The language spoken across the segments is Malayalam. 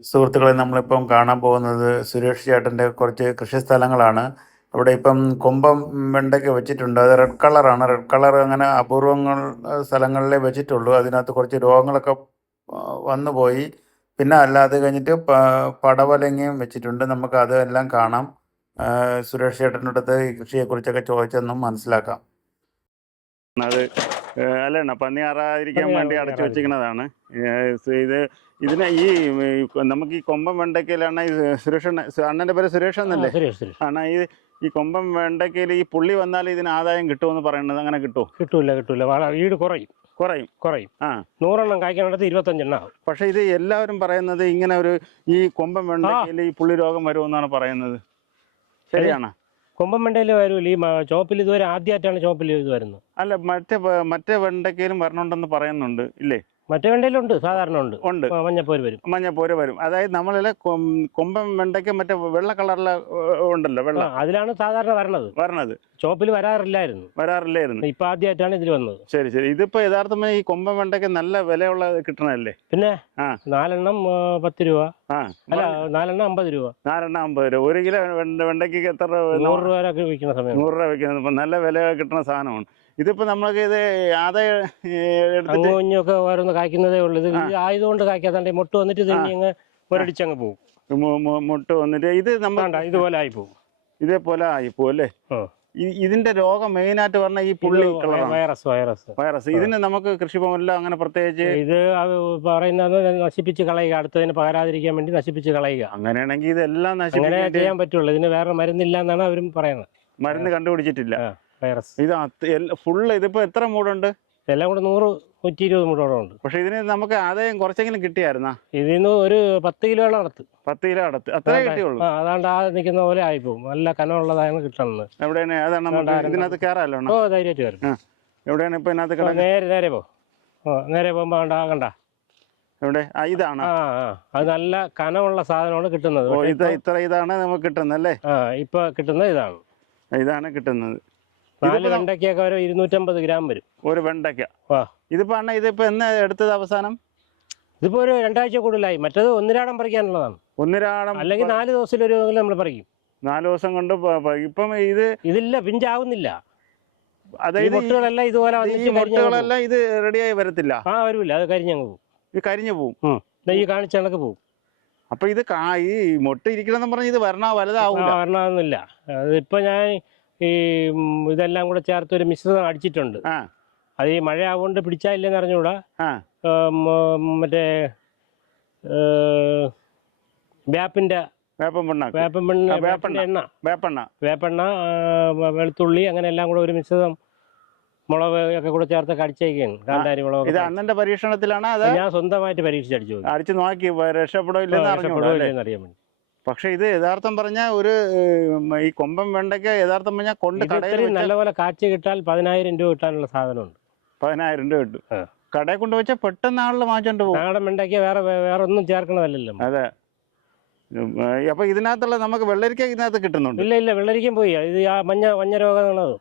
സുഹൃത്തുക്കളെ നമ്മളിപ്പം കാണാൻ പോകുന്നത് സുരേഷ് ചേട്ടന്റെ കുറച്ച് കൃഷി സ്ഥലങ്ങളാണ്. അവിടെ ഇപ്പം കൊമ്പം വെണ്ടയ്ക്ക് വെച്ചിട്ടുണ്ട്. അത് റെഡ് കളറാണ് റെഡ് കളർ അങ്ങനെ അപൂർവങ്ങൾ സ്ഥലങ്ങളിലേ വെച്ചിട്ടുള്ളൂ. അതിനകത്ത് കുറച്ച് രോഗങ്ങളൊക്കെ വന്നു പോയി പിന്നെ അല്ലാതെ കഴിഞ്ഞിട്ട് പ- പടവലങ്ങയും വെച്ചിട്ടുണ്ട്. നമുക്ക് അതെല്ലാം കാണാം. സുരേഷ് ചേട്ടന്റെ അടുത്ത് ഈ കൃഷിയെക്കുറിച്ചൊക്കെ ചോദിച്ചെന്നും മനസ്സിലാക്കാം. അത് അല്ല പന്നി ആറാതിരിക്കാൻ വേണ്ടി അടച്ചു വെച്ചിരിക്കുന്നതാണ്. ഇത് ഇതിന് ഈ നമുക്ക് ഈ കൊമ്പം വെണ്ടക്കയിലാണ് ഈ സുരേഷ് അണ്ണന്റെ പേര് സുരേഷ് എന്നല്ലേ? ആണ് ഈ ഈ കൊമ്പം വെണ്ടയ്ക്കയിൽ ഈ പുള്ളി വന്നാൽ ഇതിന് ആദായം കിട്ടുമെന്ന് പറയുന്നത് അങ്ങനെ കിട്ടുമോ കിട്ടൂല കിട്ടൂല. വീട് കുറയും. കുറയും? കുറയും. ആ. നൂറെണ്ണം കായ്ക്കാനിടത്ത് ഇരുപത്തഞ്ചെണ്ണം പക്ഷെ ഇത് എല്ലാവരും പറയുന്നത് ഇങ്ങനെ ഒരു ഈ കൊമ്പം വെണ്ടയ്ക്കയിൽ ഈ പുള്ളി രോഗം വരുമെന്നാണ് പറയുന്നത്. ശരിയാണോ? കൊമ്പൻ വെണ്ടയിൽ വരൂല? ഈ ചോപ്പിൽ ഇതുവരെ ആദ്യമായിട്ടാണ് ചോപ്പിൽ ഇത് വരുന്നത്. അല്ല മറ്റേ മറ്റേ വെണ്ടക്കയിലും വരണുണ്ടെന്ന് പറയുന്നുണ്ട് ഇല്ലേ? മറ്റേ വെണ്ടയിലുണ്ട് സാധാരണ ഉണ്ട്. ഉണ്ട്. മഞ്ഞപ്പോര് വരും. മഞ്ഞപ്പോര് വരും. അതായത് നമ്മളിലെ കൊമ്പൻ വെണ്ടയ്ക്ക് മറ്റേ വെള്ള കളറിലെ ഉണ്ടല്ലോ വെള്ള. അതിലാണ് സാധാരണ വരണത്. വരണത്. ചോപ്പിൽ വരാറില്ലായിരുന്നു. വരാറില്ലായിരുന്നു. ഇപ്പൊ ആദ്യമായിട്ടാണ് ഇതിൽ വന്നത്. ശരി ശരി. ഇതിപ്പോ യഥാർത്ഥമായി ഈ കൊമ്പൻ വെണ്ടയ്ക്ക് നല്ല വിലയുള്ള കിട്ടണല്ലേ പിന്നെ. നാലെണ്ണം പത്ത് രൂപ. അല്ല നാലെണ്ണം അമ്പത് രൂപ. നാലെണ്ണം അമ്പത് രൂപ. ഒരു കിലോ വെണ്ട വെണ്ടയ്ക്ക് എത്ര നൂറ് രൂപ വിൽക്കുന്ന സമയം. നൂറ് രൂപ വിൽക്കുന്ന നല്ല വില കിട്ടുന്ന സാധനമാണ്. ഇതിപ്പോൾ നമ്മൾക്ക് ഇത് ആദായം എടുത്തിട്ട് ഓരോന്ന് കായ്ക്കുന്നതേ ഉള്ളൂ. ഇത് ആയതുകൊണ്ട് കായ്ക്കാതാണ്ട് മുട്ട വന്നിട്ട് ഇത് ഇനി അങ്ങ് ഒരടിച്ചങ്ങ് പോകും മുട്ട് വന്നിട്ട് ഇത് നമ്മൾ ഇതുപോലെ ആയി പോകും ഇതേപോലെ ആയിപ്പോ അല്ലേ? ഇതിന്റെ രോഗം മെയിൻ ആയിട്ട് പറഞ്ഞ ഈ പുള്ളി വൈറസ് വൈറസ് വൈറസ് ഇതിന് നമുക്ക് കൃഷിഭവനിലോ അങ്ങനെ പ്രത്യേകിച്ച് ഇത് പറയുന്നത് നശിപ്പിച്ച് കളയുക അടുത്തതിന് പകരാതിരിക്കാൻ വേണ്ടി നശിപ്പിച്ച് കളയുക. അങ്ങനെയാണെങ്കിൽ ഇതെല്ലാം അങ്ങനെ ചെയ്യാൻ പറ്റുള്ളൂ. ഇതിന് വേറെ മരുന്നില്ല എന്നാണ് അവരും പറയുന്നത്. മരുന്ന് കണ്ടുപിടിച്ചിട്ടില്ല. വൈറസ്. ഇത് ഫുള്ള് ഇതിപ്പോ എത്ര മൂടുണ്ട്? എല്ലാം കൂടെ നൂറ് നൂറ്റി ഇരുപത് ഉണ്ട്. പക്ഷെ ഇതിന് നമുക്ക് ആദായം കുറച്ചെങ്കിലും കിട്ടിയായിരുന്നാ? ഇതിൽ നിന്ന് ഒരു പത്ത് കിലോളം അടത്ത്. പത്ത് കിലോ അടുത്ത്. അത്രേ കിട്ടിയുള്ളൂ? ആ അതാണ്ട് ആ നിൽക്കുന്ന പോലെ ആയിപ്പോവും. നല്ല കനമുള്ളതാണ് കിട്ടുന്നത് എവിടെയാണ്? അതാണ് രണ്ടായിരം ഇതിനകത്ത് കയറാമല്ലോ ഓ ധൈര്യമായിട്ട് വരും എവിടെയാണ് ഇപ്പൊ ഇതിനകത്ത് കിടക്കുന്നത്? നേരെ നേരെ പോ. നേരെ പോകുമ്പോ കണ്ട കണ്ട. എവിടെ? ഇതാണ്? ആ അത് നല്ല കനമുള്ള സാധനമാണ് കിട്ടുന്നത്. ഇത്ര ഇതാണ് നമുക്ക് കിട്ടുന്നത് അല്ലേ? ആ ഇപ്പൊ കിട്ടുന്നത് ഇതാണ്. ഇതാണ് കിട്ടുന്നത്. നാല് വെണ്ടയ്ക്കൊക്കെ ഒരു ഇരുന്നൂറ്റമ്പത് ഗ്രാം വരും. ഒരു വെണ്ടയ്ക്ക. ഇതിപ്പോ അണ്ണ ഇതിപ്പോ എന്ന് എടുത്തത് അവസാനം? ഇതിപ്പോ ഒരു രണ്ടാഴ്ച കൂടുതലായി. മറ്റേത് ഒന്നിരാടം പറിക്കാനുള്ളതാണ്. ഒന്നിരാടം അല്ലെങ്കിൽ നാല് ദിവസത്തിലൊരു നമ്മൾ പറിക്കും. നാല് ദിവസം കൊണ്ട് ഇപ്പം ഇത് ഇതില്ല പിഞ്ചാവുന്നില്ല. അതായത് മുട്ടുകളെല്ലാം ഇതുപോലെ ഈ കരിഞ്ഞങ്ങ് ഇത് റെഡിയായി വരത്തില്ല? ആ വരൂല. അത് കരിഞ്ഞങ്ങ് പോകും. ഇത് കരിഞ്ഞു പോകും. ഈ കാണിച്ച കണക്ക് പോകും. അപ്പൊ ഇത് ഈ മുട്ട ഇരിക്കണമെന്ന് പറഞ്ഞ് ഇത് വരണ? വലുതാവും വരണമെന്നില്ല അതിപ്പോ ഞാൻ ഈ ഇതെല്ലാം കൂടെ ചേർത്ത് ഒരു മിശ്രിതം അടിച്ചിട്ടുണ്ട്. അത് ഈ മഴ ആവുകൊണ്ട് പിടിച്ചാ ഇല്ലെന്ന് അറിഞ്ഞുകൂടാ മറ്റേ വേപ്പിന്റെ വേപ്പെണ്ണ. വെളുത്തുള്ളി അങ്ങനെ എല്ലാം കൂടെ ഒരു മിശ്രിതം മുളക് ഒക്കെ കൂടെ ചേർത്ത് അടിച്ചേക്കാണ്. കാന്താരി മുളക് ഇത് അണ്ണന്റെ പരീക്ഷണത്തിലാണ് ഞാൻ സ്വന്തമായിട്ട് പരീക്ഷിച്ചടിച്ചു അടിച്ചു നോക്കി രക്ഷപ്പെടോ ഇല്ലെന്ന് അറിയാൻ വേണ്ടി. പക്ഷെ ഇത് യഥാർത്ഥം പറഞ്ഞാൽ ഒരു ഈ കൊമ്പം വെണ്ടയ്ക്ക യഥാർത്ഥം പറഞ്ഞാൽ കൊണ്ട് കടയിൽ നല്ലപോലെ കാച്ചി കിട്ടാൽ പതിനായിരം രൂപ കിട്ടാനുള്ള സാധനമുണ്ട്. പതിനായിരം രൂപ കിട്ടും. കടയിൽ കൊണ്ട് വെച്ചാൽ പെട്ടെന്ന് ആളിൽ വാങ്ങിച്ചോണ്ട് പോകും. നാടൻ വെണ്ടയ്ക്ക വേറെ വേറെ ഒന്നും ചേർക്കണതല്ലല്ലോ അതെ. അപ്പൊ ഇതിനകത്തുള്ള നമുക്ക് വെള്ളരിക്ക ഇതിനകത്ത് കിട്ടുന്നുണ്ട്. ഇല്ല ഇല്ല വെള്ളരിക്കും പോയി. ഇത് ആ മഞ്ഞ മഞ്ഞ രോഗമാണത്.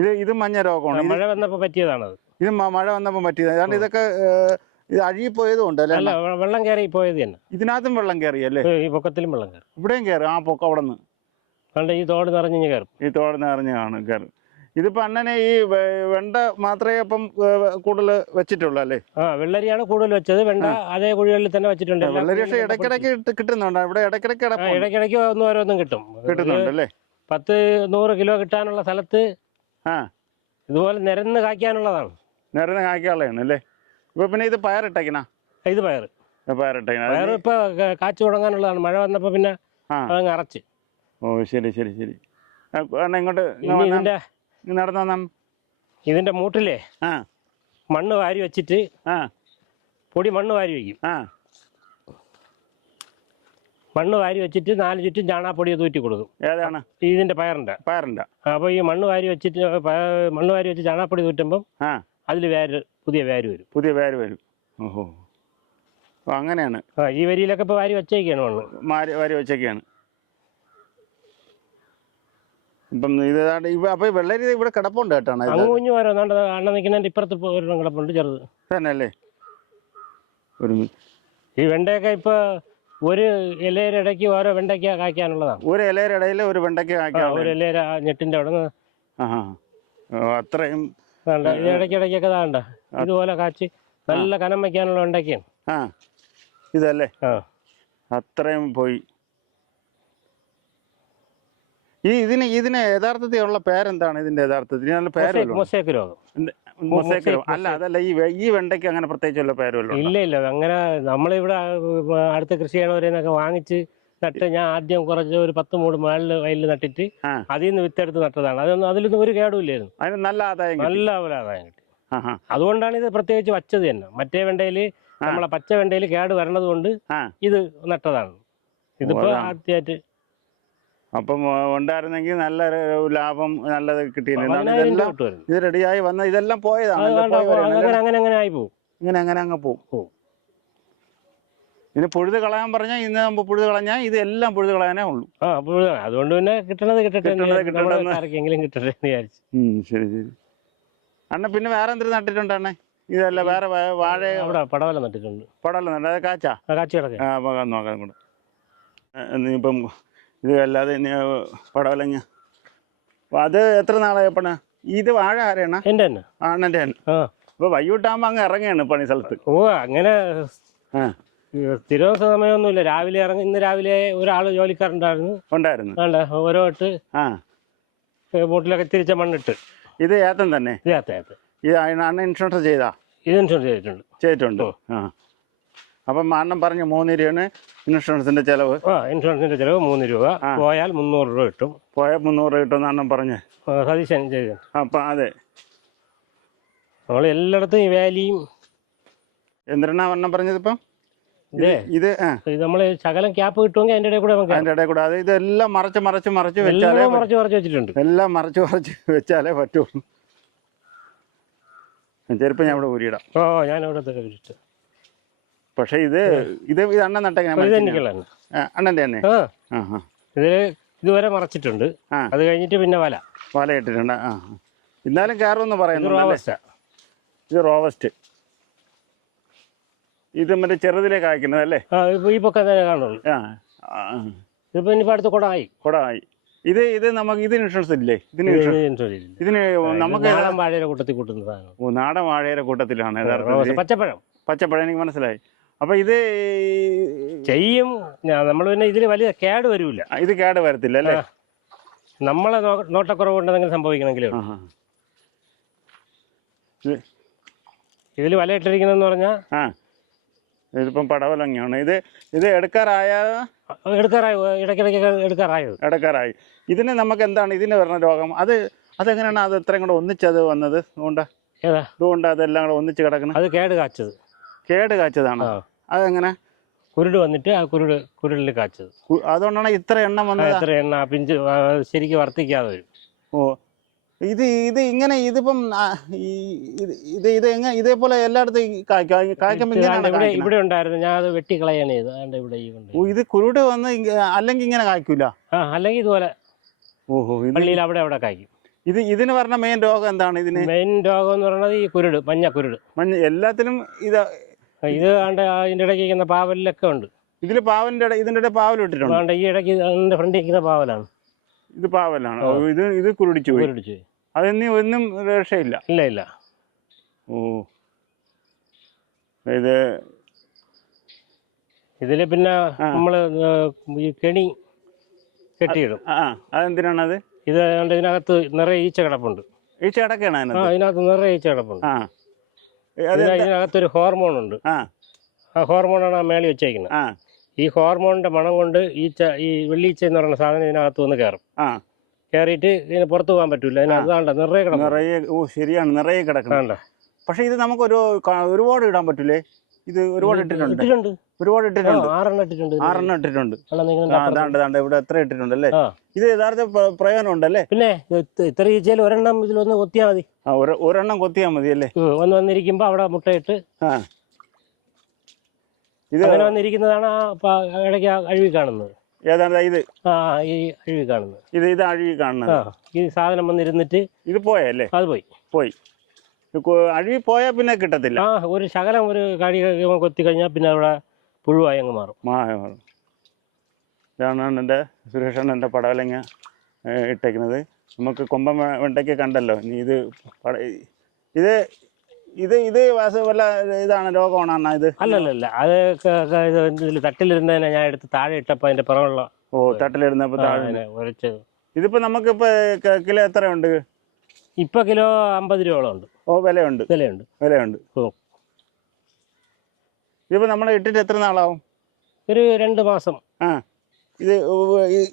ഇത് ഇത് മഞ്ഞ രോഗമാണ്. മഴ വന്നപ്പോ പറ്റിയതാണത്. ഇത് മഴ വന്നപ്പോൾ പറ്റിയത്. കാരണം ഇതൊക്കെ ഇത് അഴുകിപ്പോയതുകൊണ്ട് അല്ലേ അല്ല വെള്ളം കയറി പോയത് തന്നെ. ഇതിനകത്തും വെള്ളം കയറി അല്ലേ ഈ പൊക്കത്തിലും വെള്ളം കയറി ഇവിടെയും കയറി ആ പൊക്കം അവിടെ നിന്ന് ഈ തോട് നിറഞ്ഞു കയറും ഈ തോട് നിറഞ്ഞ് കാണും കയറും ഇതിപ്പോ അണ്ണനെ ഈ വെണ്ട മാത്രമേ അപ്പം കൂടുതൽ വെച്ചിട്ടുള്ളൂ അല്ലേ? ആ വെള്ളരിയാണ് കൂടുതൽ വെച്ചത്. വെണ്ട അതേ കുഴികളിൽ തന്നെ വെച്ചിട്ടുണ്ട്. വെള്ളരി പക്ഷേ ഇടയ്ക്കിടയ്ക്ക് കിട്ടുന്നുണ്ട്. ഇവിടെ ഇടയ്ക്കിടയ്ക്ക് ഇടയ്ക്കിടയ്ക്ക് ഒന്നും ഓരോന്നും കിട്ടും. കിട്ടുന്നുണ്ട് അല്ലേ? പത്ത് നൂറ് കിലോ കിട്ടാനുള്ള സ്ഥലത്ത് ആ. ഇതുപോലെ നിരന്ന് കായ്ക്കാനുള്ളതാണ്. നിരന്ന് കാക്കാനുള്ളതാണ് അല്ലേ? ഇപ്പൊ പിന്നെ ഇത് പയറിട്ടേക്കണ ഇത് പയർ പയറിട്ടേക്കണ പയർ ഇപ്പൊ കാച്ചു തുടങ്ങാനുള്ളതാണ്. മഴ വന്നപ്പോ പിന്നെ അതങ്ങ് അറച്ച് ഓ ശരി ശരി ശരി. ഇങ്ങോട്ട് ഇതിന്റെ നടന്നു ഇതിന്റെ മൂട്ടിലെ മണ്ണ് വാരി വെച്ചിട്ട് പൊടി മണ്ണ് വാരി വെക്കും. മണ്ണ് വാരി വെച്ചിട്ട് നാല് ചുറ്റും ചാണാപ്പൊടി തൂറ്റി കൊടുക്കും. ഏതാണ്? ഇതിന്റെ പയറിന്റെ. പയറിന്റെ. അപ്പൊ ഈ മണ്ണ് വാരി വെച്ചിട്ട് മണ്ണ് വാരി വെച്ച് ചാണാപ്പൊടി തൂറ്റുമ്പം അതിൽ വേര് പുതിയ വേര് വരും. പുതിയ വേര് വരും. ഓഹോ. അപ്പോൾ അങ്ങനെയാണ്. ആ ഈ വരിയിലൊക്കെ ഇപ്പോൾ വാരി വെച്ചേക്കാണ് മണ്ണ് മാരി വാരി വെച്ചൊക്കെയാണ് ഇപ്പം ഇത് ഏതാണ്ട് ഇവ അപ്പോൾ ഈ വെള്ളരി ഇവിടെ കിടപ്പുണ്ട് കേട്ടോ ഇത്. അങ്ങ് കുഞ്ഞു വരും അണ്ണ നിൽക്കുന്നതിന്റെ ഇപ്പുറത്ത് ഒരെണ്ണം കിടപ്പുണ്ട് ചെറുത്. തന്നെ അല്ലേ ഒരു മി- ഈ വെണ്ടയൊക്കെ ഇപ്പോൾ ഒരു ഇലയുടെ ഇടയ്ക്ക് ഓരോ വെണ്ടയ്ക്ക കായ്ക്കാനുള്ളതാണ്. ഒരു ഇലയുടെ ഇടയിൽ ഒരു വെണ്ടയ്ക്ക ആ, കായ്ക്കാനുള്ള ഒരു ഇലയുടെ ആ ഞെട്ടിന്റെ അവിടെ നിന്ന് ആഹാ. ഓ, അത്രയും വേണ്ട ഇത് ഇടയ്ക്കിടയ്ക്കൊക്കെ താണ്ട. ഇതുപോലെ കാച്ചി നല്ല കനം വയ്ക്കാനുള്ള ഉണ്ടാക്കിയാണ് ആ ഇതല്ലേ? ആ. അത്രയും പോയി. ഈ ഇതിന് ഇതിന് യഥാർത്ഥത്തിൽ ഉള്ള പേരെന്താണ് ഇതിന്റെ യഥാർത്ഥത്തിൽ? പേര് മൊസൈക്ക് മൊസൈക്ക് രോഗം. അല്ല അതല്ല ഈ വെണ്ടയ്ക്ക് അങ്ങനെ പ്രത്യേകിച്ച് വല്ല പേര് വല്ലതും ഉണ്ടോ? ഇല്ല ഇല്ല. അങ്ങനെ നമ്മളിവിടെ അടുത്ത കൃഷി ചെയ്യണവരെന്നൊക്കെ വാങ്ങിച്ച് നട്ട് ഞാൻ ആദ്യം കുറച്ച് ഒരു പത്ത് മൂട് മേളിൽ വയലിൽ നട്ടിട്ട് അതിൽ നിന്ന് വിത്തെടുത്ത് നട്ടതാണ്. അതൊന്നും അതിലൊന്നും ഒരു കേടുമില്ലായിരുന്നു അതിന് നല്ല ആദായം കിട്ടി. നല്ല ആദായം കിട്ടി. അതുകൊണ്ടാണ് ഇത് പ്രത്യേകിച്ച് വച്ചത് തന്നെ. മറ്റേ വെണ്ടയിൽ നമ്മളെ പച്ച വെണ്ടയിൽ കേട് വരണത് കൊണ്ട് ഇത് നട്ടതാണ്. ഇതിപ്പോ. ആദ്യമായിട്ട് അപ്പം ഉണ്ടായിരുന്നെങ്കിൽ നല്ല ലാഭം നല്ലത് കിട്ടിയില്ല ഇത് റെഡിയായി വന്ന ഇതെല്ലാം പോയതാണ്. അങ്ങനെ അങ്ങനെ ആയി പോകും ഇങ്ങനെ അങ്ങനെ അങ്ങ് പോവും. ഇതിന് പുഴുത് കളയാൻ പറഞ്ഞാൽ ഇന്ന് നമ്മൾ പുഴുത് കളഞ്ഞാൽ ഇതെല്ലാം എല്ലാം പുഴുത് കളയാനേ ഉള്ളൂ. ആ അതുകൊണ്ട് പിന്നെ കിട്ടണത് കിട്ടട്ടെ കിട്ടണത്. കിട്ടട്ടെ എന്ന്. ആർക്കെങ്കിലും കിട്ടട്ടെ എന്ന് വിചാരിച്ചു. ശരി ശരി. അണ്ണ പിന്നെ വേറെ എന്തൊരു നട്ടിട്ടുണ്ട് അണ്ണേ? ഇതല്ല വേറെ വാഴ അവിടെ പടവല നട്ടിട്ടുണ്ട്. പടവല നട്ട അത് കാച്ചാ? ആ കാച്ചി കിടക്കെ. ആ നോക്കാം നോക്കാം കൂടെ നീ ഇപ്പം ഇത് അല്ലാതെ ഇനി പടവലങ്ങ അത് എത്ര നാളായി പണ ഇത് വാഴ ആരെയാണ് എന്റെ തന്നെ അണ്ണന്റെ ആ. അപ്പൊ വൈകിട്ടാകുമ്പോൾ അങ്ങ് ഇറങ്ങിയാണ് പണി സ്ഥലത്ത്. ഓ അങ്ങനെ ആ. സ്ഥിരം സമയമൊന്നുമില്ല. രാവിലെ ഇറങ്ങി ഇന്ന് രാവിലെ ഒരാൾ ജോലിക്കാരുണ്ടായിരുന്നു ഉണ്ടായിരുന്നു. വേണ്ട ഓരോ ഇട്ട് ആ. ബോട്ടിലൊക്കെ തിരിച്ച മണ്ണിട്ട്. ഇത് ഏത്തൻ തന്നെ? ഇത് അണ്ണ അണ്ണ ഇൻഷുറൻസ് ചെയ്താ? ഇത് ഇൻഷുറൻസ് ചെയ്തിട്ടുണ്ട്. ചെയ്തിട്ടുണ്ട്. ആ. അപ്പം അണ്ണൻ പറഞ്ഞു മൂന്ന് രൂപയാണ് ഇൻഷുറൻസിന്റെ ചെലവ്. ആ ഇൻഷുറൻസിന്റെ ചെലവ് മൂന്ന് രൂപ. പോയാൽ മുന്നൂറ് രൂപ കിട്ടും. പോയാൽ മുന്നൂറ് രൂപ കിട്ടും അണ്ണൻ പറഞ്ഞു. സതീശൻ ചെയ്തു അപ്പം അതെ. നമ്മൾ എല്ലായിടത്തും ഈ വാലിയും എന്തിനാ അണ്ണൻ പറഞ്ഞത് ഇപ്പം? ഇതേ നമ്മൾ ശകലം ക്യാപ്പ് കിട്ടുമെങ്കിൽ അതിന്റെ ഇടയിൽ കൂടെ അതിന്റെ ഇടയിൽ കൂടെ. അത് ഇതെല്ലാം മറച്ച് മറച്ച് മറച്ച് വെച്ചാലേ മറച്ച് മറച്ച് വെച്ചിട്ടുണ്ട്. എല്ലാം മറച്ച് മറച്ച് വെച്ചാലേ പറ്റുള്ളൂ. ചെരുപ്പം ഞാൻ ഇവിടെ ഊരിയിടാം. ഓ ഞാൻ അവിടെ വെച്ചിട്ട്. പക്ഷേ ഇത് ഇത് ഇത് അണ്ണൻ നട്ടെങ്ങനെ എനിക്കുള്ള തന്നെ. ഇതിൽ ഇതുവരെ മറച്ചിട്ടുണ്ട്. അത് കഴിഞ്ഞിട്ട് പിന്നെ വല. വല ഇട്ടിട്ടുണ്ട്. ആ. എന്നാലും കയറുമെന്ന് പറയുന്നു റോവസ്റ്റ്. ഇത് റോവസ്റ്റ്. ഇത് മറ്റേ ചെറുതിലേ കായ്ക്കുന്നത് അല്ലേ ആ ഇപ്പൊ ഈ കാണുള്ളൂ. ആ ആ. ഇതിപ്പോ ഇനിയിപ്പോ അടുത്ത് കുടമായി കൊടായി. ഇത് ഇത് നമുക്ക് ഇതിന് ഇൻഷുറൻസ് ഇല്ലേ? ഇതിന് ഇൻഷുറൻസ് ഇതിന് നമുക്ക് നാടൻ വാഴയുടെ കൂട്ടത്തിൽ കൂട്ടുന്ന സാധനം. ഓ, നാടൻ വാഴയുടെ കൂട്ടത്തിലാണ് പച്ചപ്പഴം. പച്ചപ്പഴം എനിക്ക് മനസ്സിലായി. അപ്പൊ ഇത് ചെയ്യും. നമ്മൾ പിന്നെ ഇതിന് വലിയ കേട് വരൂല. ആ, ഇത് കേട് വരത്തില്ല അല്ലേ? ആ. നമ്മളെ നോ- നോട്ടക്കുറവ് ഉണ്ടെന്നെങ്കിലും സംഭവിക്കണമെങ്കിലേ ഉള്ളൂ. ആഹാ. ഇത് ഇതിൽ വല ഇട്ടിരിക്കുന്നതെന്ന് പറഞ്ഞാൽ ആ. ഇതിപ്പം പടവലങ്ങയാണ് ഇത് ഇത് എടുക്കാറായ എടുക്കാറായി. ഇടയ്ക്കിടയ്ക്ക് എടുക്കാറായത് എടുക്കാറായി. ഇതിന് നമുക്ക് എന്താണ് ഇതിന് വരുന്ന രോഗം? അത് അതെങ്ങനെയാണ് അത് ഇത്രയും കൂടെ ഒന്നിച്ചത് വന്നത്? അതുകൊണ്ട് അതുകൊണ്ട് അതെല്ലാം കൂടെ ഒന്നിച്ച് കിടക്കണം. അത് കേട് കാച്ചത്. കേട് കാച്ചതാണ്? അതെങ്ങനെ? കുരുട് വന്നിട്ട് ആ കുരുട് കുരുടിൽ കാച്ചത്. അതുകൊണ്ടാണ് ഇത്ര എണ്ണം വന്നത്. ഇത്ര എണ്ണ പിഞ്ച് ശരിക്ക് വർത്തിക്കാതെ വരും. ഓ ഇത് ഇത് ഇങ്ങനെ ഇതിപ്പം ഇത് ഇത് എങ്ങനെ ഇതേപോലെ എല്ലായിടത്തും കായ്ക്കും ഇവിടെ ഇവിടെ ഉണ്ടായിരുന്നു. ഞാൻ അത് വെട്ടിക്കളയാണ് ഇത് അതുകൊണ്ട് ഇവിടെ ഈ ഇത് കുരുട് വന്ന് അല്ലെങ്കിൽ ഇങ്ങനെ കായ്ക്കൂല? ആ അല്ലെങ്കിൽ ഇതുപോലെ. ഓഹോ ഇത് പള്ളിയിൽ അവിടെ അവിടെ കായ്ക്കും. ഇത് ഇതിന് പറഞ്ഞ മെയിൻ രോഗം എന്താണ് ഇതിന്? മെയിൻ രോഗം എന്ന് പറയുന്നത് ഈ കുരുട് മഞ്ഞ കുരുട്. മഞ്ഞ എല്ലാത്തിനും ഇത് ഇത് ആണ്ട് അതിന്റെ ഇടയ്ക്ക് ഇരിക്കുന്ന പാവലിലൊക്കെ ഉണ്ട്. ഇതിൽ പാവലിന്റെ ഇട ഇതിന്റെ ഇടയിൽ പാവൽ ഇട്ടിട്ടുണ്ട്? അതുകൊണ്ട് ഈ ഇടയ്ക്ക് അതിന്റെ ഫ്രണ്ടിൽ ഇരിക്കുന്ന പാവലാണ്. ഇത് പാവലാണ്. ഓ, ഇത് ഇത് കുരുടിച്ചു പോയി. കുരുടിച്ച് പോയി. അതൊന്നും ഒന്നും രക്ഷയില്ല. ഇല്ല ഇല്ല. ഓ. ഇത് ഇതിൽ പിന്നെ നമ്മൾ ഈ കെണി കെട്ടിയിടും. ആ അതെന്തിനാണത്? ഇത് അതുകൊണ്ട് ഇതിനകത്ത് നിറയെ ഈച്ച കിടപ്പുണ്ട്. ഈച്ച കിടക്കാണ് ആ അതിനകത്ത് ഇതിനകത്ത് നിറയെ ഈച്ച കിടപ്പുണ്ട്. ആ. അത് ഇതിന- ഇതിനകത്തൊരു ഹോർമോൺ ഉണ്ട് ആ ഹോർമോണാണ് ആ മേളി വെച്ചേക്കുന്നത്. ഈ ഹോർമോണിന്റെ മണം കൊണ്ട് ഈച്ച ഈ വെള്ളീച്ച എന്ന് പറയുന്ന സാധനം ഇതിനകത്ത് വന്ന് കയറും. ആ. കയറിയിട്ട് ഇതിന് പുറത്തു പോകാൻ പറ്റൂല. വേണ്ട നിറയെ കിടക്കും. നിറയെ ഓ ശരിയാണ് നിറയെ കിടക്കണം. വേണ്ട പക്ഷെ ഇത് നമുക്ക് ഒരു ഒരുപാട് ഇടാൻ പറ്റൂലേ? ഇത് ഒരുപാട് ഇട്ടിട്ടുണ്ട്. ഒരുപാട് ഇട്ടിട്ടുണ്ട്. ആറെണ്ണം ഇട്ടിട്ടുണ്ട് ആറെണ്ണം ഇട്ടിട്ടുണ്ട്. അതാണ്ട് അതാണ്ട് ഇവിടെ എത്ര ഇട്ടിട്ടുണ്ട് അല്ലേ ഇത് യഥാർത്ഥ പ്ര- പ്രയോജനം ഉണ്ടല്ലേ പിന്നെ ഇത് ഇത്ര ഈച്ചയിൽ ഒരെണ്ണം ഇതിലൊന്ന് കൊത്തിയാൽ മതി. ആ ഒരു ഒരെണ്ണം കൊത്തിയാൽ മതി അല്ലേ ഒന്ന് വന്നിരിക്കുമ്പോ അവിടെ മുട്ടയിട്ട് ഇത് അങ്ങനെ വന്നിരിക്കുന്നതാണ് ആ ഇടയ്ക്ക് ആ അഴുവി കാണുന്നത്. ഏതാണ്ട് ഇത്? ആ ഈ അഴുകി കാണുന്നത്. ഇത് ഇത് അഴുകി കാണുന്നത്. ആ ഈ സാധനം വന്നിരുന്നിട്ട് ഇത് പോയല്ലേ അത് പോയി. പോയി. അഴുകി പോയാൽ പിന്നെ കിട്ടത്തില്ല. ആ ഒരു ശകലം ഒരു കടി കൊത്തി കഴിഞ്ഞാൽ പിന്നെ അവിടെ പുഴുവായി അങ്ങ് മാറും. മാറും. ഇതാണ് എന്റെ സുരേഷാണ് എന്റെ പടവലങ്ങ ഇട്ടേക്കുന്നത്. നമുക്ക് കൊമ്പൻ വെണ്ടയ്ക്ക് കണ്ടല്ലോ. ഇനി ഇത് ഇത് ഇത് ഇത് വല്ല ഇതാണ് രോഗമാണ് അണ്ണാ ഇത്? അല്ലല്ലല്ല അത് തട്ടിലിരുന്നതിനെ ഞാൻ എടുത്ത് താഴെ ഇട്ടപ്പോ അതിന്റെ പുറമുള്ള ഓ തട്ടിലിരുന്നപ്പോ താഴെ ഉരച്ചത് ഇതിപ്പോ നമുക്കിപ്പോ ഇപ്പൊ കിലോ എത്രയുണ്ട്? ഇപ്പൊ കിലോ അമ്പത് രൂപയോളം ഉണ്ട്. ഓ വിലയുണ്ട്. വിലയുണ്ട്. വിലയുണ്ട്. ഓ. ഇതിപ്പോ നമ്മൾ ഇട്ടിട്ട് എത്ര നാളാവും? ഒരു രണ്ട് മാസം. ആ. ഇത്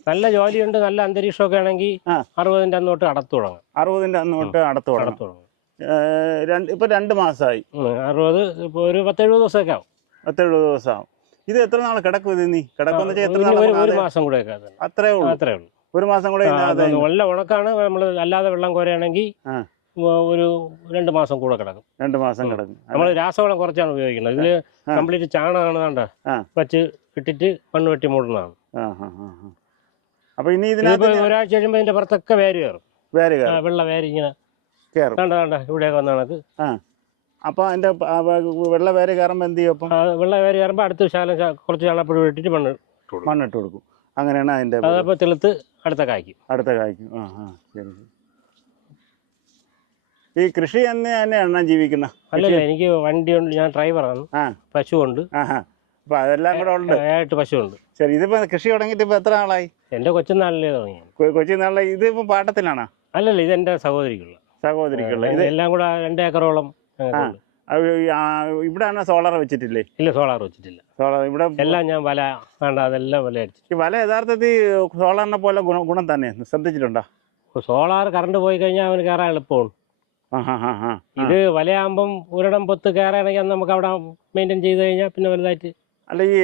നല്ല ജോലിയുണ്ട് നല്ല അന്തരീക്ഷമൊക്കെ ആണെങ്കിൽ. അറുപതിന്റെ അന്ന് തൊട്ട് അടത്തു തുടങ്ങും. അറുപതിന്റെ അന്ന് തൊട്ട് അടത്തു തുടങ്ങും. രണ്ട് ഇപ്പൊ രണ്ട് മാസമായി അറുപത് ഇപ്പൊ ഒരു പത്തെഴുപത് ദിവസമൊക്കെ ആവും. പത്തെഴുപത് ദിവസമാവും. ഇത് എത്ര നാൾ കിടക്കും ഇത് നീ കിടക്കും എത്ര നാൾ മാസം കൂടെ അത്രേ ഉള്ളൂ. അത്രേ ഉള്ളൂ. ഒരു മാസം കൂടെ നല്ല ഉണക്കാണ്. നമ്മൾ അല്ലാതെ വെള്ളം കോരയാണെങ്കിൽ ഒരു രണ്ട് മാസം കൂടെ കിടക്കും. രണ്ട് മാസം കിടക്കും. നമ്മൾ രാസവളം കുറച്ചാണ് ഉപയോഗിക്കുന്നത്. ഇതിൽ കംപ്ലീറ്റ് ചാണകമാണ് കണ്ട? ആ. വെച്ച് ഇട്ടിട്ട് മണ്ണ് വെട്ടി മൂടുന്നതാണ്. അപ്പൊ ഇനി ഇതിനകത്ത് ഒരാഴ്ച കഴിയുമ്പോൾ ഇതിന്റെ പുറത്തൊക്കെ വേര് കയറും. വേര് വെള്ള വേര് ഇങ്ങനെ കയറും. കണ്ട കണ്ട ഇവിടെയൊക്കെ വന്ന കണക്ക് അപ്പൊ അതിന്റെ പ- വെള്ള വേര് കയറുമ്പോ എന്ത് ചെയ്യും അപ്പം? ആ, വെള്ള വേര് കയറുമ്പോൾ അടുത്ത ശാലം ചാ- കുറച്ച് ചാണകപ്പൊടി ഇട്ടിട്ട് മണ്ണ് ഇട്ട് കൊടുക്കും. മണ്ണിട്ട് കൊടുക്കും. അങ്ങനെയാണ് അതിന്റെ അതപ്പോൾ തെളുത്ത് അടുത്ത കായ്ക്കും. അടുത്ത കായ്ക്കും. ആ ആ ശരി ശരി. ഈ കൃഷി തന്നെ തന്നെയാണ് ജീവിക്കുന്ന അല്ലല്ല എനിക്ക് വണ്ടിയുണ്ട് ഞാൻ ഡ്രൈവറാണ് ആ. പശുവുണ്ട് ആഹാ അപ്പൊ അതെല്ലാം കൂടെ ഉണ്ട്. പശു പശുവുണ്ട് ശരി ഇതിപ്പോ കൃഷി തുടങ്ങിയിട്ട് ഇപ്പൊ എത്ര നാളായി? എന്റെ കൊച്ചുനാളിലേ തുടങ്ങി കൊ- കൊച്ചി നാളിലെ ഇതിപ്പോ പാട്ടത്തിലാണോ? അല്ലല്ല ഇത് എന്റെ സഹോദരിക്കുള്ള. സഹോദരിക്കുള്ള. ഇത് എല്ലാം കൂടെ രണ്ട് ഏക്കറോളം ഇവിടെയാണ് സോളാർ വെച്ചിട്ടില്ലേ? ഇല്ല സോളാർ വെച്ചിട്ടില്ല. സോളാർ ഇവിടെ എല്ലാം ഞാൻ വല വേണ്ട അതെല്ലാം വല അടിച്ചു. ഈ വല യഥാർത്ഥത്തിൽ സോളാറിനെ പോലെ ഗുണം ഗുണം തന്നെ. ശ്രദ്ധിച്ചിട്ടുണ്ടോ? സോളാർ കറണ്ട് പോയി കഴിഞ്ഞാൽ അവന് കയറാൻ എളുപ്പമാണ്. ഇത് വലയാകുമ്പം ഒരിടം പൊത്ത് കയറുകയാണെങ്കിൽ അത് നമുക്ക് അവിടെ മെയിന്റെയിൻ ചെയ്ത് കഴിഞ്ഞാൽ പിന്നെ വലുതായിട്ട് അല്ല ഈ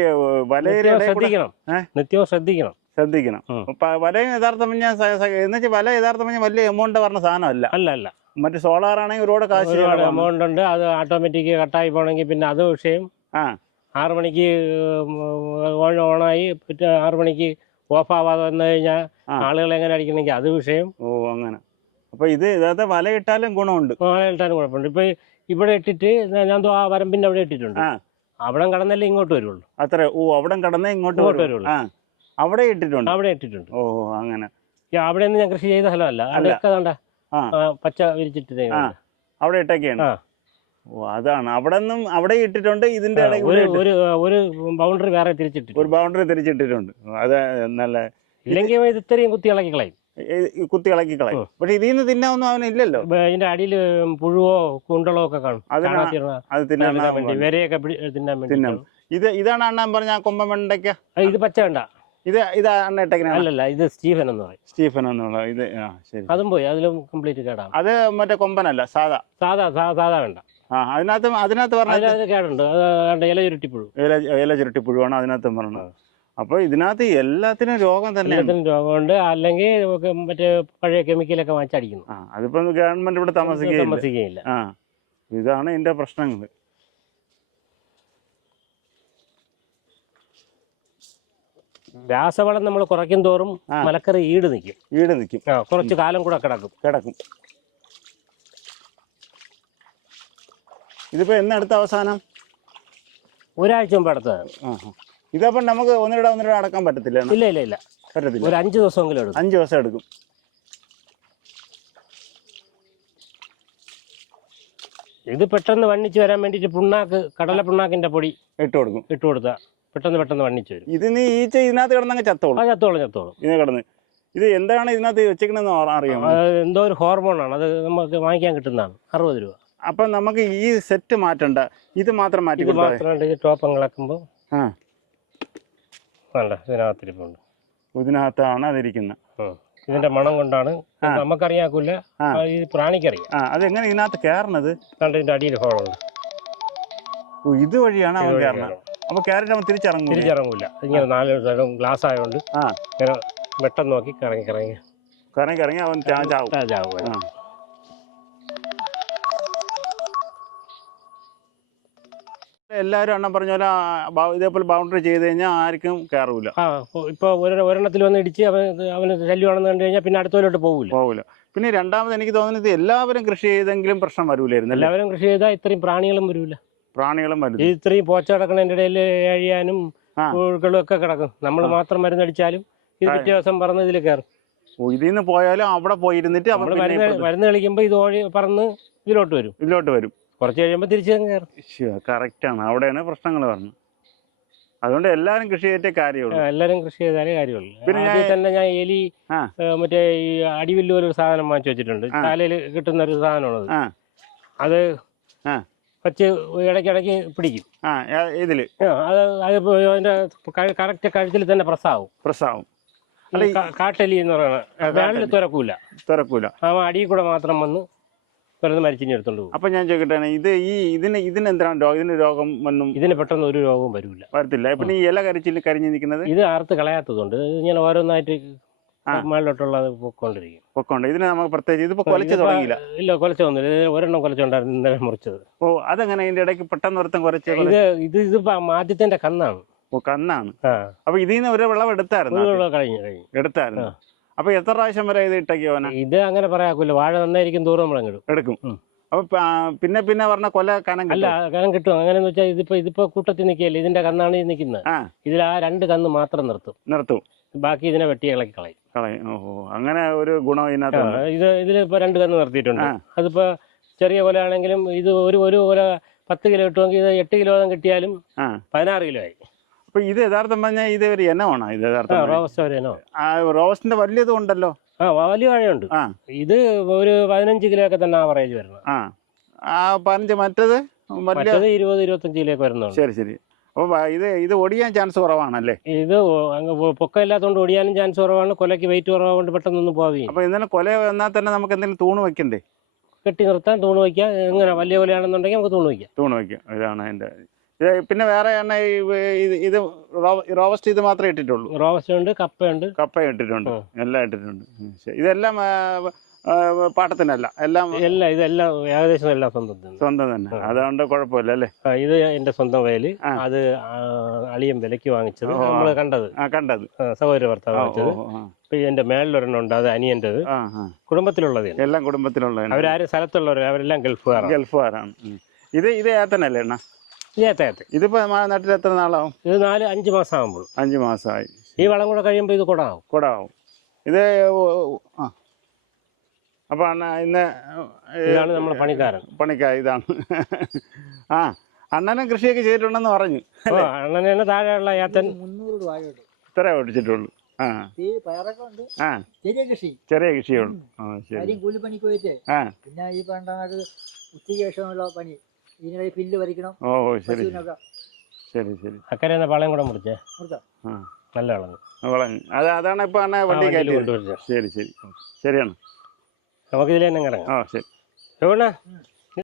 കൂടെ ശ്രദ്ധിക്കണം? നിത്യവും ശ്രദ്ധിക്കണം. ശ്രദ്ധിക്കണം. വല യഥാർത്ഥം ഞാൻ എന്നുവെച്ചാൽ വല യഥാർത്ഥം പറഞ്ഞാൽ വലിയ എമൗണ്ട് പറഞ്ഞ സാധനമല്ല. അല്ല അല്ല. മറ്റേ സോളാർ ആണെങ്കിൽ ഒരുപാട് കാശ് എമൗണ്ട് ഉണ്ട്. അത് ഓട്ടോമാറ്റിക് കട്ടായി പോകണമെങ്കിൽ പിന്നെ അത് വിഷയം. ആ. ആറ് മണിക്ക് ഓണായി. ആറ് മണിക്ക് ഓഫ് ആവാതെ വന്നു കഴിഞ്ഞാൽ ആളുകൾ എങ്ങനെ അടിക്കണമെങ്കിൽ അത് വിഷയം. ഓ അങ്ങനെ. അപ്പൊ ഇത് യഥാർത്ഥ വല ഇട്ടാലും ഗുണമുണ്ട്. വല ഇട്ടാലും കുഴപ്പമുണ്ട്. ഇപ്പൊ ഇവിടെ ഇട്ടിട്ട് ഞാൻ- ആ വരമ്പിന്റെ അവിടെ ഇട്ടിട്ടുണ്ട്. അവിടെ കടന്നല്ലേ ഇങ്ങോട്ട് വരുള്ളൂ. അത്ര. ഓ അവിടെ കടന്നേ ഇങ്ങോട്ട് ഇങ്ങോട്ട് വരുള്ളൂ. അവിടെ ഇട്ടിട്ടുണ്ട്? അവിടെ ഇട്ടിട്ടുണ്ട്. ഓ അങ്ങനെ. അവിടെ നിന്ന് ഞാൻ കൃഷി ചെയ്ത സ്ഥലമല്ല. പച്ച വിരിച്ചിട്ട് അവിടെ ഇട്ടൊക്കെയാണ് ഓ അതാണ്. അവിടെ നിന്നും അവിടെ ഇട്ടിട്ടുണ്ട് ഇതിന്റെ ഒരു ഒരു ബൗണ്ടറി വേറെ തിരിച്ചിട്ടിട്ടുണ്ട്. ഒരു ബൗണ്ടറി തിരിച്ചിട്ടിട്ടുണ്ട്. അത് നല്ല ഇല്ലെങ്കിൽ ഇത് ഇത്രയും കുത്തി ഇളക്കി കളയും. കുത്തി ഇളക്കി കളയും. പക്ഷെ ഇതിൽ നിന്ന് തിന്നാനൊന്നും അവനില്ലല്ലോ ഇല്ലല്ലോ. ഇതിന്റെ അടിയിൽ പുഴുവോ കുണ്ടളോ ഒക്കെ കാണും. അത് തിന്നാൻ വേണ്ടി. വരയൊക്കെ തിന്നാൻ വേണ്ടി ഇത് ഇതാണ് അണ്ണാൻ പറഞ്ഞ കൊമ്പൻ വെണ്ടയ്ക്ക? ഇത് പച്ച വേണ്ട. ഇത് ഇത് അണ്ണ ഇട്ടേക്കണ? അല്ലല്ല ഇത് സ്റ്റീഫൻ എന്ന് പറയും. സ്റ്റീഫൻ എന്നുള്ള ഇത് ആ ശരി. അതും പോയി അതിലും കംപ്ലീറ്റ് കേടാ അത് മറ്റേ കൊമ്പനല്ല സാധാ. സാധാ സാധാ വേണ്ട. ആ അതിനകത്ത് അതിനകത്ത് പറഞ്ഞത് അതിനകത്ത് കേടുണ്ട്. അത് ഇല ചുരുട്ടിപ്പുഴു. ഇല ഇല ചുരുട്ടി പുഴുവാണ് അതിനകത്ത് പറഞ്ഞത്. അപ്പൊ ഇതിനകത്ത് എല്ലാത്തിനും രോഗം തന്നെ എല്ലാത്തിനും രോഗമുണ്ട്. അല്ലെങ്കിൽ നമുക്ക് മറ്റേ പഴയ കെമിക്കലൊക്കെ വാങ്ങിച്ചടിക്കുന്നു. ആ അതിപ്പോ ഗവൺമെന്റ് ഇവിടെ താമസിക്കുകയില്ല. താമസിക്കുകയില്ല. ആ ഇതാണ് ഇതിന്റെ പ്രശ്നങ്ങൾ രാസവളം നമ്മൾ കുറയ്ക്കും തോറും. മലക്കറി ഈട് നിൽക്കും. ഈട് നിൽക്കും. കുറച്ച് കാലം കൂടെ കിടക്കും. കിടക്കും. ഇതിപ്പോ എന്നടുത്ത അവസാനം? ഒരാഴ്ച മുമ്പ് അടുത്തതാണ്. ഇതപ്പം നമുക്ക് ഒന്നിട ഒന്നിട അടക്കാൻ പറ്റത്തില്ല ഇല്ല ഇല്ല ഇല്ല. പറ്റത്തില്ല. ഒരു അഞ്ച് ദിവസമെങ്കിലും എടുക്കും. അഞ്ച് ദിവസം എടുക്കും. ഇത് പെട്ടെന്ന് വണ്ണിച്ച് വരാൻ വേണ്ടിയിട്ട് പുണ്ണാക്ക് കടല പുണ്ണാക്കിന്റെ പൊടി ഇട്ട് കൊടുക്കും. ഇട്ട് കൊടുത്താൽ പെട്ടെന്ന് പെട്ടെന്ന് വണ്ണിച്ച് വരും. ഇത് നീ ഈച്ച ഇതിനകത്ത് കിടന്നങ്ങ് ചത്തോളും. ആ ചത്തോളം ചത്തോളം. ഇതിനെ കിടന്ന്. ഇത് എന്താണ് ഇതിനകത്ത് വെച്ചേക്കണെന്ന് അറിയാം അത് എന്തോ ഒരു ഹോർമോണാണ് അത് നമുക്ക് വാങ്ങിക്കാൻ കിട്ടുന്നതാണ്. അറുപത് രൂപ. അപ്പൊ നമുക്ക് ഈ സെറ്റ് മാറ്റണ്ട. ഇത് മാത്രം മാറ്റി ഇത് കൊടുത്താൽ മതി. ഈ ടോപ്പം കിളക്കുമ്പോൾ ആ. വേണ്ട ഇതിനകത്തിരിപ്പുണ്ട് ഇതിനകത്താണ് അതിരിക്കുന്നത് ഉം. ഇതിന്റെ മണം കൊണ്ടാണ്. നമുക്കറിയാക്കൂല ആ. ആ, ഈ പ്രാണിക്കറിയാം. ആ അതെങ്ങനെ ഇതിനകത്ത് കയറണത്? കണ്ട് ഇതിന്റെ അടിയിൽ ഹോളുണ്ട് ഓ, ഇത് വഴിയാണ് അവൻ കയറണത് അപ്പൊ കയറിട്ട് നമ്മൾ തിരിച്ചിറങ്ങും തിരിച്ചിറങ്ങൂല. ഇങ്ങനെ നാല് സൈഡും ഗ്ലാസ് ആയതുകൊണ്ട് ആ. ഇങ്ങനെ വെട്ടം നോക്കി കറങ്ങി കറങ്ങി. കറങ്ങി കറങ്ങി അവൻ ചാ- ചാവും. ചാവും. ആ. എല്ലാവരും അണ്ണൻ പറഞ്ഞ പോലെ ആ, ബൗ- ഇതേപോലെ ബൗണ്ടറി ചെയ്ത് കഴിഞ്ഞാൽ ആർക്കും കയറൂല ആ ഇപ്പൊ- ഒരെണ്ണത്തിൽ വന്ന് ഇടിച്ച് അവൻ അവന് ശല്യമാണെന്ന് കണ്ടു കഴിഞ്ഞാൽ പിന്നെ അടുത്തോലോട്ട് പോകൂല പോകൂല പിന്നെ രണ്ടാമത് എനിക്ക് തോന്നുന്നത് എല്ലാവരും കൃഷി ചെയ്തെങ്കിലും പ്രശ്നം വരൂലായിരുന്നു അല്ലേ? എല്ലാവരും കൃഷി ചെയ്താൽ ഇത്രയും പ്രാണികളും വരില്ല പ്രാണികളും വരുന്നു ഇത്രയും പോച്ച കിടക്കണതിന്റെ ഇടയിൽ ഏഴിയാനും ആ. പുഴുക്കളും ഒക്കെ കിടക്കും. നമ്മൾ മാത്രം മരുന്നടിച്ചാലും ഇത്. പിറ്റേ ദിവസം പറന്ന് ഇതിൽ കയറും. ഇതിന്ന് ഇതിൽ നിന്ന് പോയാലും അവിടെ പോയിരുന്നിട്ട് മരുന്ന് കളിക്കുമ്പോ കളിക്കുമ്പോൾ ഇത് ഓടി പറന്ന് ഇതിലോട്ട് വരും. ഇതിലോട്ട് വരും. കുറച്ച് കഴിയുമ്പോൾ തിരിച്ച് കയറും. കറക്റ്റാണ് അവിടെയാണ് പ്രശ്നങ്ങൾ പറഞ്ഞത് അതുകൊണ്ട് എല്ലാവരും കൃഷി ചെയ്തിട്ടേ കാര്യമുള്ളൂ എല്ലാവരും കൃഷി ചെയ്താലേ കാര്യമുള്ളൂ പിന്നെ തന്നെ ഞാൻ എലി. മറ്റേ ഈ അടിവില്ല് സാധനം വാങ്ങിച്ചു വെച്ചിട്ടുണ്ട്. തലയിൽ കിട്ടുന്ന ഒരു സാധനമാണത് അത് വച്ച് ഇടയ്ക്കിടയ്ക്ക് പിടിക്കും. ആ ഇതിൽ. അത് അത് അതിന്റെ കറക്റ്റ് കഴുത്തിൽ തന്നെ പ്രസ്സാവും പ്രസാവും. കാ- കാട്ടെലി എന്ന് പറയുന്നത് വേളിൽ തുറക്കൂല തുറക്കൂല ആ അടിയിൽ കൂടെ മാത്രം വന്ന് തുറന്ന് മരിച്ചിനി എടുത്തോണ്ട് പോകും. അപ്പൊ ഞാൻ ചോദിക്കട്ടെ ഇത് ഈ ഇതിന് ഇതിന് എന്താണ് രോഗം ഇതിന് രോഗം ഒന്നും ഇതിന് പെട്ടെന്ന് ഒരു രോഗവും വരില്ല വരത്തില്ല. പിന്നെ ഈ ഇല കരിച്ചിൽ കരിഞ്ഞു നിൽക്കുന്നത്? ഇത് ആർത്ത് കളയാത്തതുകൊണ്ട് ഇങ്ങനെ ഓരോന്നായിട്ട് ആ. മേളിലോട്ടുള്ളത് പൊക്കോണ്ടിരിക്കും. പൊക്കമുണ്ട് ഇതിന് നമുക്ക് പ്രത്യേകിച്ച് ഇതിപ്പോ കൊലച്ച് തുടങ്ങിയില്ല. ഇല്ല കൊലച്ചൊന്നുമില്ല ഇത് ഒരെണ്ണം കൊലച്ചുണ്ടായിരുന്നു ഇന്നലെ മുറിച്ചത്. ഓ അതെങ്ങനെ ഇതിന്റെ ഇടയ്ക്ക് പെട്ടെന്ന് ഒരുത്തം കുറച്ച് ഇത് ഇത് ഇത് ആദ്യത്തെ കന്നാണ്. ഓ കന്നാണ്. അപ്പൊ ഇതിൽ നിന്ന് ഒരു വിളവ് എടുത്തായിരുന്നു? കഴിഞ്ഞു കഴിഞ്ഞു. എടുത്തായിരുന്നു. അപ്പൊ എത്ര പ്രാവശ്യം വരെ ഇത് ഇട്ടേക്കോ ഇത് അങ്ങനെ പറയാക്കൂല. വാഴ നന്നായിരിക്കും ദൂരം വിളങ്ങിടും എടുക്കും. അപ്പൊ പിന്നെ പിന്നെ പറഞ്ഞ കൊല കനം അല്ല കനം കിട്ടും. അങ്ങനെയെന്ന് വെച്ചാൽ ഇതിപ്പോ ഇതിപ്പോ കൂട്ടത്തിൽ നിൽക്കുകയല്ലേ? ഇതിന്റെ കന്നാണ് നിൽക്കുന്നത്. ഇതിൽ ആ രണ്ട് കന്ന് മാത്രം നിർത്തും. നിർത്തും. ബാക്കി ഇതിനെ വെട്ടി ഇളക്കി കളയും. കളയും. അങ്ങനെ ഒരു ഗുണം ഇത് ഇതിൽ ഇപ്പൊ രണ്ട് കന്ന് നിർത്തിയിട്ടുണ്ട്. അതിപ്പോ ചെറിയ കൊല ആണെങ്കിലും ഇത് ഒരു ഒരു കൊല പത്ത് കിലോ കിട്ടുമെങ്കിൽ ഇത് എട്ട് കിലോ കിട്ടിയാലും പതിനാറ് കിലോ ആയി. അപ്പൊ ഇത് യഥാർത്ഥം പറഞ്ഞാൽ ഇത് ഒരു ഇനമാണോ? ഇത് യഥാർത്ഥം? റോബസ്റ്റ് വലിയതും ഉണ്ടല്ലോ ആ വലിയ വാഴയുണ്ട്. ഇത് ഒരു പതിനഞ്ച് കിലോ ഒക്കെ തന്നെ ആവറേജ് വരുന്നത്. ആ. പതിനഞ്ച് മറ്റത്? മറ്റത് ഇരുപത് ഇരുപത്തഞ്ച് കിലോ ഒക്കെ വരുന്നുണ്ട് ശരി ശരി. അപ്പൊ വ- ഇത് ഇത് ഒടിയാൻ ചാൻസ് കുറവാണല്ലേ? ഇത് അങ്ങ് പൊക്കമില്ലാത്തതുകൊണ്ട് പൊക്കം ഒടിയാനും ചാൻസ് കുറവാണ്. കൊലയ്ക്ക് വെയിറ്റ് കുറവാകൊണ്ട് പെട്ടെന്നൊന്നും പോവുകയും അപ്പൊ ഇന്നലെ കൊല വന്നാൽ തന്നെ നമുക്ക് എന്തെങ്കിലും തൂണ് വെക്കണ്ടേ? കെട്ടി നിർത്താൻ തൂണ് വയ്ക്കാം എങ്ങനെ? വലിയ കൊലയാണെന്നുണ്ടെങ്കിൽ നമുക്ക് തൂണ് വയ്ക്കാം തൂണ് വയ്ക്കാം ഇതാണ് അതിന്റെ ഇത്. പിന്നെ വേറെ എണ്ണ ഇത് റോവസ്റ്റ് റോബസ്റ്റ് ഇത് മാത്രമേ ഇട്ടിട്ടുള്ളൂ? റോബസ്റ്റ് ഉണ്ട് കപ്പയുണ്ട്. കപ്പ ഇട്ടിട്ടുണ്ട്. എല്ലാം ഇട്ടിട്ടുണ്ട്. ഇതെല്ലാം പാട്ടത്തിനല്ല. എല്ലാം എല്ലാം ഇതെല്ലാം ഏകദേശം എല്ലാം സ്വന്തം തന്നെ. സ്വന്തം തന്നെ. അതുകൊണ്ട് കുഴപ്പമില്ല അല്ലേ? ഇത് എന്റെ സ്വന്തം വയൽ. അത് അളിയൻ വിലക്ക് വാങ്ങിച്ചത്. നമ്മൾ കണ്ടത്. കണ്ടത്. സഹോദര ഭർത്താവ് വാങ്ങിച്ചത്. എന്റെ മേളിലൊരെണ്ണം ഉണ്ട് അത് ആ കുടുംബത്തിലുള്ളത്. എല്ലാം കുടുംബത്തിലുള്ളത് അവരാരും സ്ഥലത്തുള്ളവർ അവരെല്ലാം ഗൾഫുകാരാണ്. ഗൾഫുകാരാണ്. ഇത് ഇത് ഏത്തനല്ലേ എണ്ണ ഇതിപ്പോ നാട്ടിൽ എത്ര നാളാവും? ഇത് നാല് അഞ്ച് മാസം ആകുമ്പോൾ അഞ്ച് മാസമായി. ഈ വളം കൂടെ കഴിയുമ്പോൾ ഇത് കൊടാവും. കൂടാവും. ഇത് ആ. അപ്പൊ അണ്ണ ഇന്ന് ഇതാണ് നമ്മുടെ പണിക്കാരൻ. പണിക്കാർ ഇതാണ്. ആ അണ്ണനും കൃഷിയൊക്കെ ചെയ്തിട്ടുണ്ടെന്ന് പറഞ്ഞു. അണ്ണനെ താഴെയുള്ള ഏത്തൻ മുന്നൂറ് രൂപ ഇത്ര ഓടിച്ചിട്ടുള്ളൂ. ആ. ഈ പയറൊക്കെ ഉണ്ട്. ആ. ചെറിയ കൃഷി. ചെറിയ കൃഷിയുള്ളൂ ആ ശരി. കാര്യം കൂലിപ്പണിക്ക് പോയിട്ട് ആ. പിന്നെ ഈ പണ്ടാണ് ഉച്ചയ്ക്ക് ശേഷമുള്ള പണി. ഇതിനിടെ പില്ല് പറിക്കണം. ഓ ഓ ശരി. പശുവിനൊക്കെ. ശരി ശരി. അക്കരെ പാളയം കൂടെ മുറിച്ചേ? നിർത്താം ആ. നല്ല വളഞ്ഞു വളഞ്ഞു അത് അതാണ് ഇപ്പൊ അണ്ണ വണ്ടി വണ്ടിയിൽ കയറ്റി കൊണ്ടുവരുന്നത്. ശരി ശരി. ശരിയാണ്. നമുക്ക് ഇതിൽ തന്നെ ഇറങ്ങാം ആ ശരി എവിടെ ഉം.